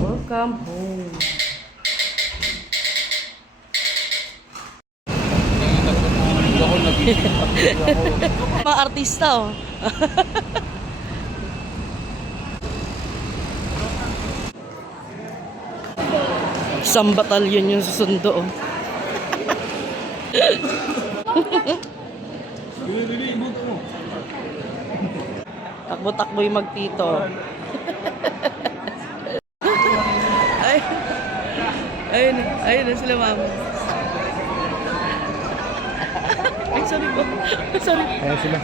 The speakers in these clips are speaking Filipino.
Welcome home. Mga artista, oh. Isang batalyon yung susundo, oh. Takbo-takbo yung magtito. Ayun na sila, mama. Ay, sorry po. Sorry. Ayun sila.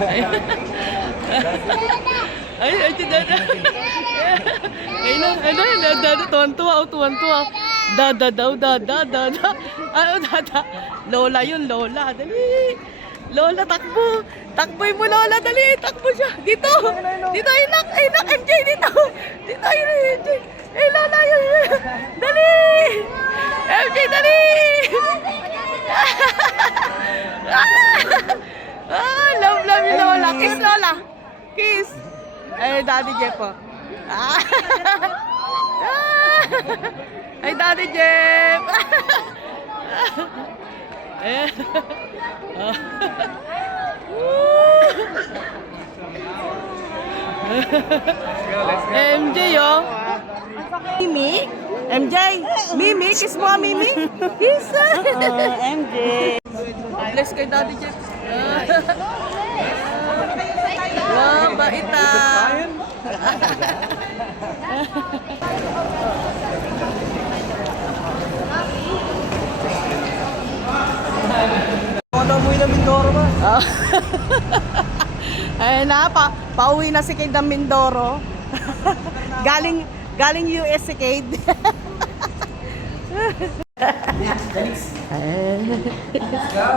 Ay, dada. Ayun na, dada. Tuwan-tuwa. Dada. Ano, dada? Lola yun, Lola. Dali. Lola, takbo. Takboy mo, Lola. Dali, takbo siya. Dito, inak, MJ, dito. Dito, MJ. Eh, Lola, yun. Dali. MJ, dali. Love you, Lola. Kiss, Lola. Kiss. Ay, Daddy Jeff, oh. Ay, Daddy Jeff. MJ, oh. Mimi? MJ? Mimi? Kiss mo, Mimi? Kiss. MJ. Bless kay Daddy Jeff. Wow, bait ah. Umuwi na Mindoro ba? Ayun na, pauwi na si Kade ng Mindoro. Galing US si Kade. Let's go.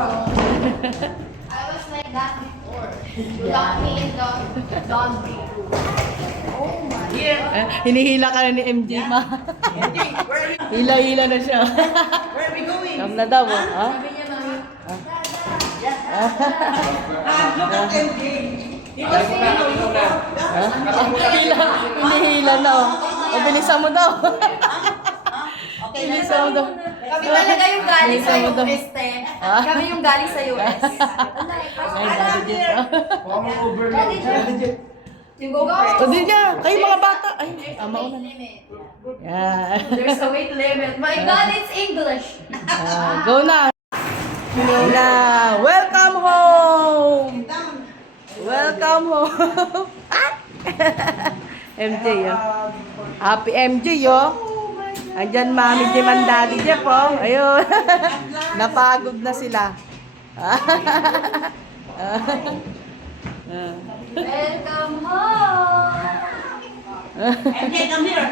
I was like that before. You locked me in the laundry room. Oh my. Hinihila ka na ni MJ, ma. Hila-hila na siya. Where are we going? Kam na daw, ha? Look at MJ. Hinihila na, oh. O, bilisan mo daw. Bilisan mo daw. Kami talaga yung galing sa Bilisan mo daw. US, te. Kami yung galing sa US. Ay, Daddy Jeff, ah. You go. O, din niya. Kayo mga bata. Ay, mauna na. Limit. Yan. There's a weight limit. My God, it's English. Go na. Na. Welcome home. Welcome home. MJ, oh. Happy MJ, oh. Andyan, Mami Jim and Daddy Jeff, oh. Ayun. Napagod na sila. Welcome home. MJ, come here.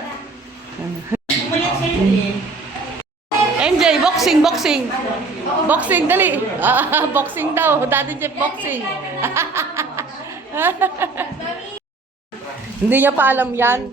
MJ, boxing. Boxing, dali. Boxing daw. Daddy Jeff, boxing. Hindi niya pa alam yan.